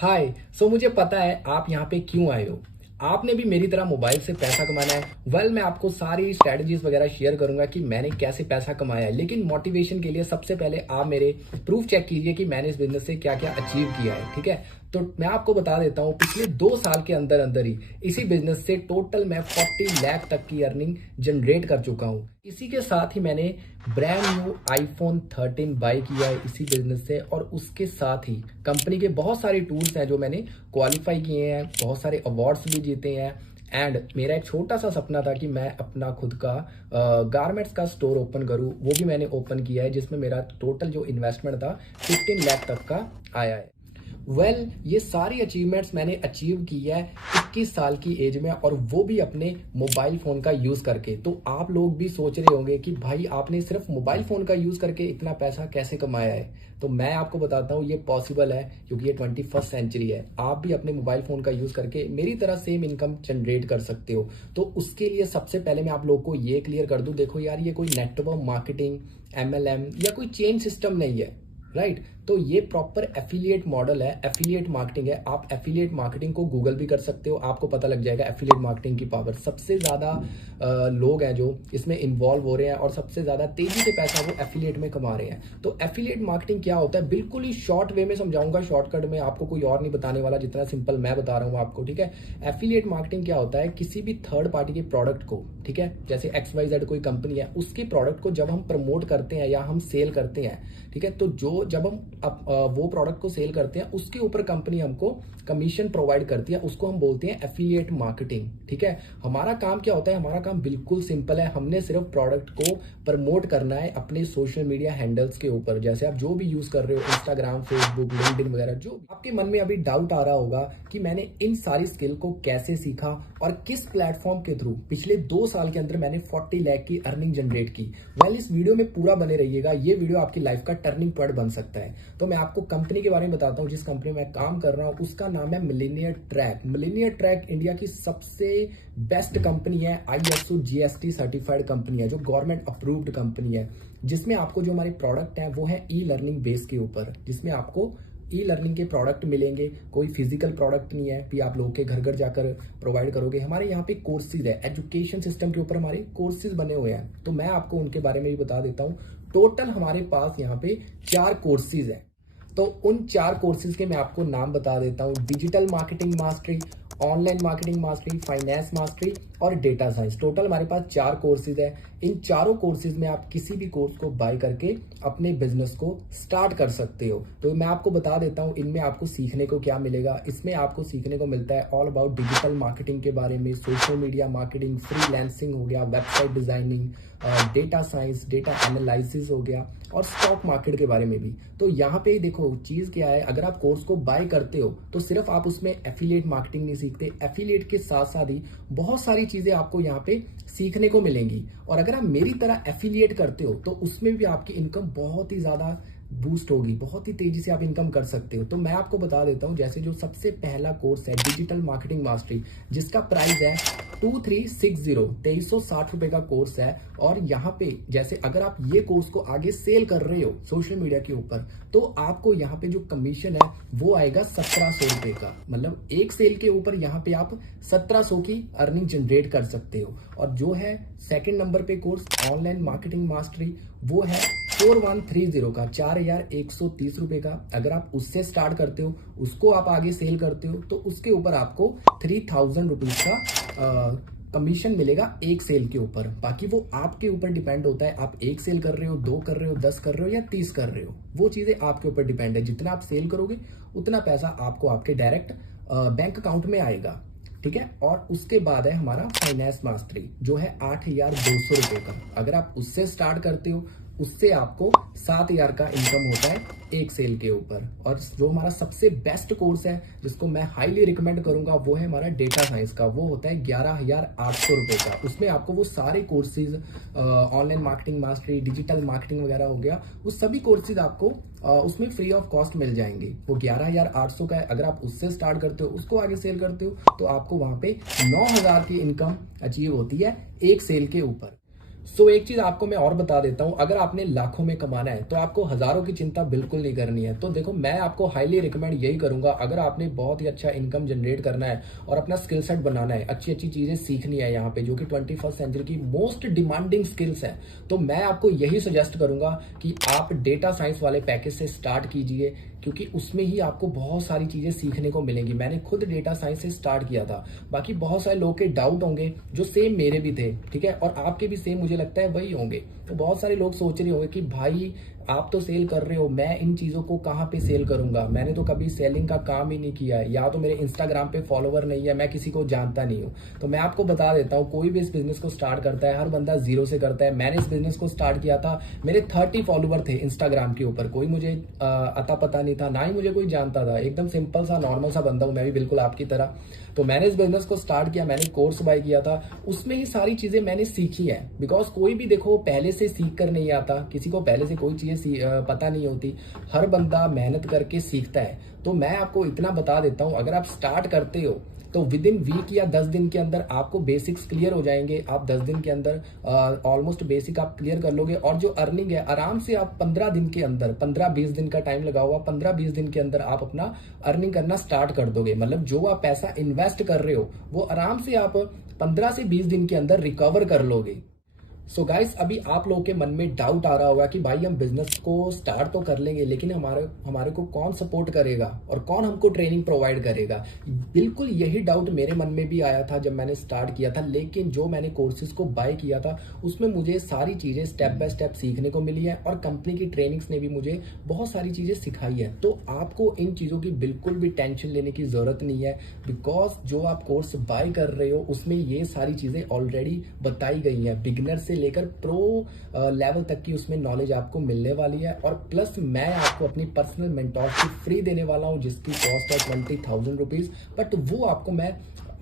हाय। मुझे पता है आप यहाँ पे क्यों आए हो। आपने भी मेरी तरह मोबाइल से पैसा कमाना है। मैं आपको सारी स्ट्रेटजीज वगैरह शेयर करूंगा कि मैंने कैसे पैसा कमाया है, लेकिन मोटिवेशन के लिए सबसे पहले आप मेरे प्रूफ चेक कीजिए कि मैंने इस बिजनेस से क्या क्या अचीव किया है। ठीक है, तो मैं आपको बता देता हूँ पिछले 2 साल के अंदर अंदर ही इसी बिजनेस से टोटल मैं 40 लाख तक की अर्निंग जनरेट कर चुका हूँ। इसी के साथ ही मैंने ब्रांड न्यू आईफोन 13 बाई किया है इसी बिजनेस से, और उसके साथ ही कंपनी के बहुत सारे टूल्स हैं जो मैंने क्वालिफाई किए हैं, बहुत सारे अवार्ड्स भी जीते हैं। एंड मेरा एक छोटा सा सपना था कि मैं अपना खुद का गारमेंट्स का स्टोर ओपन करूं, वो भी मैंने ओपन किया है, जिसमें मेरा टोटल जो इन्वेस्टमेंट था 15 लाख तक का आया है। ये सारी अचीवमेंट्स मैंने अचीव की है 21 साल की एज में, और वो भी अपने मोबाइल फोन का यूज करके। तो आप लोग भी सोच रहे होंगे कि भाई आपने सिर्फ मोबाइल फोन का यूज करके इतना पैसा कैसे कमाया है। तो मैं आपको बताता हूँ ये पॉसिबल है, क्योंकि ये 21st सेंचुरी है। आप भी अपने मोबाइल फोन का यूज करके मेरी तरह सेम इनकम जनरेट कर सकते हो। तो उसके लिए सबसे पहले मैं आप लोग को ये क्लियर कर दूं, देखो यार, ये कोई नेटवर्क मार्केटिंग, MLM या कोई चेन सिस्टम नहीं है, राइट। तो ये प्रॉपर एफिलिएट मॉडल है, एफिलिएट मार्केटिंग है। आप एफिलिएट मार्केटिंग को गूगल भी कर सकते हो, आपको पता लग जाएगा एफिलिएट मार्केटिंग की पावर। सबसे ज्यादा लोग हैं जो इसमें इन्वॉल्व हो रहे हैं, और सबसे ज्यादा तेजी से पैसा वो एफिलिएट में कमा रहे हैं। तो एफिलिएट मार्केटिंग क्या होता है, बिल्कुल ही शॉर्ट वे में समझाऊंगा, शॉर्टकट में, आपको कोई और नहीं बताने वाला जितना सिंपल मैं बता रहा हूँ आपको। ठीक है, एफिलिएट मार्केटिंग क्या होता है, किसी भी थर्ड पार्टी के प्रोडक्ट को, ठीक है, जैसे XYZ कोई कंपनी है, उसके प्रोडक्ट को जब हम प्रमोट करते हैं या हम सेल करते हैं, ठीक है, तो जब हम वो प्रोडक्ट को सेल करते हैं, उसके ऊपर कंपनी हमको कमीशन प्रोवाइड करती है, उसको हम बोलते हैं एफिलिएट मार्केटिंग। ठीक है, हमारा काम क्या होता है, हमारा काम बिल्कुल सिंपल है, हमने सिर्फ प्रोडक्ट को प्रमोट करना है अपने सोशल मीडिया हैंडल्स के ऊपर। जैसे आप जो भी यूज कर रहे हो, इंस्टाग्राम, फेसबुक, लिंक्डइन वगैरह, जो आपके मन में अभी डाउट आ रहा होगा कि मैंने इन सारी स्किल को कैसे सीखा और किस प्लेटफॉर्म के थ्रू पिछले 2 साल के अंदर मैंने 40 लाख की अर्निंग जनरेट की। इस वीडियो में पूरा बने रहिएगा, ये वीडियो आपकी लाइफ का टर्निंग पॉइंट बन सकता है। तो मैं आपको कंपनी के बारे में बताता हूँ, जिस कंपनी में मैं काम कर रहा हूँ उसका नाम है Millionaire track. Millionaire track India की सबसे बेस्ट कंपनी है, ISO GST सर्टिफाइड कंपनी है, जो गवर्नमेंट अप्रूव्ड कंपनी है, जिसमें आपको जो हमारे प्रोडक्ट हैं वो है ई लर्निंग बेस के ऊपर, जिसमें आपको ई लर्निंग के प्रोडक्ट मिलेंगे। कोई फिजिकल प्रोडक्ट नहीं है, भी आप लोगों के घर घर जाकर प्रोवाइड करोगे। हमारे यहाँ पे कोर्सेज है, एजुकेशन सिस्टम के ऊपर हमारे कोर्सेज बने हुए हैं, तो मैं आपको उनके बारे में भी बता देता हूँ। टोटल हमारे पास यहाँ पे 4 कोर्सेज है, तो उन 4 कोर्सेज के मैं आपको नाम बता देता हूँ। Digital marketing mastery, online marketing mastery, finance mastery और डेटा साइंस। टोटल हमारे पास 4 कोर्सेज है। इन चारों कोर्सेज में आप किसी भी कोर्स को बाय करके अपने बिजनेस को स्टार्ट कर सकते हो। तो मैं आपको बता देता हूँ इनमें आपको सीखने को क्या मिलेगा। इसमें आपको सीखने को मिलता है ऑल अबाउट डिजिटल मार्केटिंग के बारे में, सोशल मीडिया मार्केटिंग, फ्रीलांसिंग हो गया, website designing, data science, data analysis हो गया, और स्टॉक मार्केट के बारे में भी। तो यहाँ पे देखो चीज क्या है, अगर आप कोर्स को बाय करते हो तो सिर्फ आप उसमें एफिलिएट मार्केटिंग नहीं सीखते, एफिलिएट के साथ साथ ही बहुत सारी चीजें आपको यहाँ पे सीखने को मिलेंगी। और अगर आप मेरी तरह एफिलिएट करते हो तो उसमें भी आपकी इनकम बहुत ही ज्यादा बूस्ट होगी, बहुत ही तेजी से आप इनकम कर सकते हो। तो मैं आपको बता देता हूं, जैसे जो सबसे पहला कोर्स है डिजिटल मार्केटिंग मास्टरी, जिसका प्राइस है 2360, 2360 रुपए का कोर्स है। और यहाँ पे जैसे अगर आप ये कोर्स को आगे सेल कर रहे हो सोशल मीडिया के ऊपर, तो आपको यहाँ पे जो कमीशन है वो आएगा 1700 रुपए का। मतलब एक सेल के ऊपर यहाँ पे आप 1700 की अर्निंग जनरेट कर सकते हो। और जो है सेकंड नंबर पे कोर्स ऑनलाइन मार्केटिंग मास्टरी, वो है 4130 का, 4130 रुपए का। अगर आप उससे स्टार्ट करते हो, उसको आप आगे सेल करते हो, तो उसके ऊपर आपको 3000 रुपीज का कमीशन मिलेगा एक सेल के ऊपर। बाकी वो आपके ऊपर डिपेंड होता है, आप एक सेल कर रहे हो, 2 कर रहे हो, 10 कर रहे हो या 30 कर रहे हो, वो चीजें आपके ऊपर डिपेंड है। जितना आप सेल करोगे उतना पैसा आपको आपके डायरेक्ट बैंक अकाउंट में आएगा। ठीक है, और उसके बाद है हमारा फाइनेंस मास्टरी, जो है 8200 रुपए का। अगर आप उससे स्टार्ट करते हो, उससे आपको 7000 का इनकम होता है एक सेल के ऊपर। और जो हमारा सबसे बेस्ट कोर्स है, जिसको मैं हाईली रिकमेंड करूंगा, वो है हमारा डेटा साइंस का। वो होता है 11800 रुपए का। उसमें आपको वो सारे courses, online marketing mastery, digital marketing वगैरह हो गया, वो सभी कोर्सेज आपको उसमें फ्री ऑफ कॉस्ट मिल जाएंगे। वो 11800 का है। अगर आप उससे स्टार्ट करते हो, उसको आगे सेल करते हो, तो आपको वहां पे 9000 की इनकम अचीव होती है एक सेल के ऊपर। एक चीज आपको मैं और बता देता हूं, अगर आपने लाखों में कमाना है तो आपको हजारों की चिंता बिल्कुल नहीं करनी है। तो देखो, मैं आपको हाईली रिकमेंड यही करूंगा, अगर आपने बहुत ही अच्छा इनकम जनरेट करना है और अपना स्किल सेट बनाना है, अच्छी अच्छी चीजें सीखनी है यहाँ पे, जो कि 21st सेंचुरी की मोस्ट डिमांडिंग स्किल्स है, तो मैं आपको यही सजेस्ट करूंगा कि आप डेटा साइंस वाले पैकेज से स्टार्ट कीजिए, क्योंकि उसमें ही आपको बहुत सारी चीजें सीखने को मिलेंगी। मैंने खुद डेटा साइंस से स्टार्ट किया था। बाकी बहुत सारे लोग के डाउट होंगे जो सेम मेरे भी थे, ठीक है, और आपके भी सेम मुझे लगता है वही होंगे। तो बहुत सारे लोग सोच रहे होंगे कि भाई आप तो सेल कर रहे हो, मैं इन चीजों को कहाँ पे सेल करूंगा, मैंने तो कभी सेलिंग का काम ही नहीं किया है, या तो मेरे इंस्टाग्राम पे फॉलोवर नहीं है, मैं किसी को जानता नहीं हूँ। तो मैं आपको बता देता हूँ, कोई भी इस बिजनेस को स्टार्ट करता है, हर बंदा जीरो से करता है। मैंने इस बिजनेस को स्टार्ट किया था, मेरे 30 फॉलोवर थे इंस्टाग्राम के ऊपर, कोई मुझे अता पता नहीं था, ना ही मुझे कोई जानता था, एकदम सिंपल सा नॉर्मल सा बंदा हूँ मैं भी, बिल्कुल आपकी तरह। तो मैंने इस बिजनेस को स्टार्ट किया, मैंने कोर्स बाय किया था, उसमें ही सारी चीजें मैंने सीखी है। बिकॉज कोई भी देखो पहले से सीख कर नहीं आता, किसी को पहले से कोई चीजें पता नहीं होती, हर बंदा मेहनत करके सीखता है। तो मैं आपको इतना बता देता हूं, अगर आप स्टार्ट करते हो तो विद इन वीक या 10 दिन के अंदर आपको बेसिक्स क्लियर हो जाएंगे। आप 10 दिन के अंदर ऑलमोस्ट बेसिक आप क्लियर कर लोगे, और जो अर्निंग है आराम से आप 15 दिन के अंदर, 15-20 दिन का टाइम लगा हुआ, 15-20 दिन के अंदर आप अपना अर्निंग करना स्टार्ट कर दोगे। मतलब जो आप पैसा इन्वेस्ट कर रहे हो वो आराम से आप 15 से 20 दिन के अंदर रिकवर कर लोगे। सो गाइस, अभी आप लोगों के मन में डाउट आ रहा होगा कि भाई हम बिजनेस को स्टार्ट तो कर लेंगे, लेकिन हमारे को कौन सपोर्ट करेगा और कौन हमको ट्रेनिंग प्रोवाइड करेगा। बिल्कुल यही डाउट मेरे मन में भी आया था जब मैंने स्टार्ट किया था, लेकिन जो मैंने कोर्सेज को बाय किया था उसमें मुझे सारी चीजें स्टेप बाय स्टेप सीखने को मिली है, और कंपनी की ट्रेनिंग्स ने भी मुझे बहुत सारी चीजें सिखाई है। तो आपको इन चीजों की बिल्कुल भी टेंशन लेने की जरूरत नहीं है, बिकॉज जो आप कोर्स बाय कर रहे हो उसमें ये सारी चीजें ऑलरेडी बताई गई है, बिगिनर से लेकर प्रो लेवल तक की उसमें नॉलेज आपको मिलने वाली है। और प्लस मैं आपको अपनी पर्सनल मेंटोरशिप फ्री देने वाला हूं, जिसकी कॉस्ट है 20,000 रुपीज, बट वो आपको मैं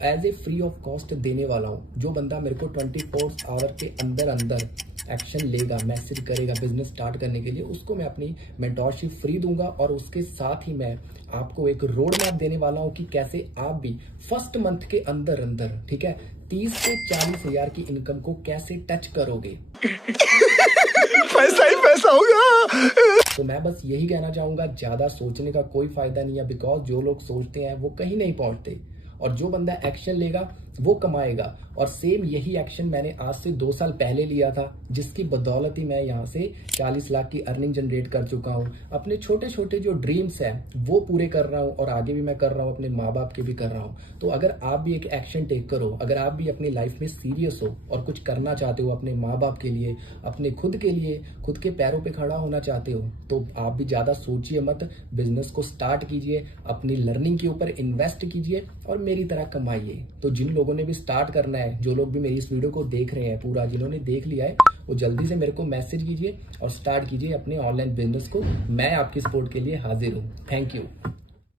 as a free of cost देने वाला हूं। जो बंदा मेरे को 24 आवर के अंदर अंदर एक्शन लेगा, मैसेज करेगा बिजनेस स्टार्ट करने के लिए, उसको मैं अपनी मेंटोरशिप फ्री दूंगा। और उसके साथ ही मैं आपको एक रोड मैप देने वाला हूं कि कैसे आप भी फर्स्ट मंथ के अंदर अंदर, ठीक है, 30 से 40 हजार की इनकम को कैसे टच करोगे। पैसा ही पैसा होगा। तो मैं बस यही कहना चाहूंगा, ज्यादा सोचने का कोई फायदा नहीं है, बिकॉज जो लोग सोचते हैं वो कहीं नहीं पहुंचते, और जो बंदा एक्शन लेगा वो कमाएगा। और सेम यही एक्शन मैंने आज से 2 साल पहले लिया था, जिसकी बदौलत ही मैं यहाँ से 40 लाख की अर्निंग जनरेट कर चुका हूँ। अपने छोटे छोटे जो ड्रीम्स हैं वो पूरे कर रहा हूँ, और आगे भी मैं कर रहा हूँ, अपने माँ बाप के भी कर रहा हूँ। तो अगर आप भी एक एक्शन टेक करो, अगर आप भी अपनी लाइफ में सीरियस हो और कुछ करना चाहते हो अपने माँ बाप के लिए, अपने खुद के लिए, खुद के पैरों पे खड़ा होना चाहते हो, तो आप भी ज्यादा सोचिए मत, बिजनेस को स्टार्ट कीजिए, अपनी लर्निंग के ऊपर इन्वेस्ट कीजिए और मेरी तरह कमाइए। तो जिन लोगों ने भी स्टार्ट करना है, जो लोग भी मेरी इस वीडियो को देख रहे हैं पूरा, जिन्होंने देख लिया है, वो जल्दी से मेरे को मैसेज कीजिए और स्टार्ट कीजिए अपने ऑनलाइन बिजनेस को। मैं आपकी सपोर्ट के लिए हाजिर हूँ। Thank you.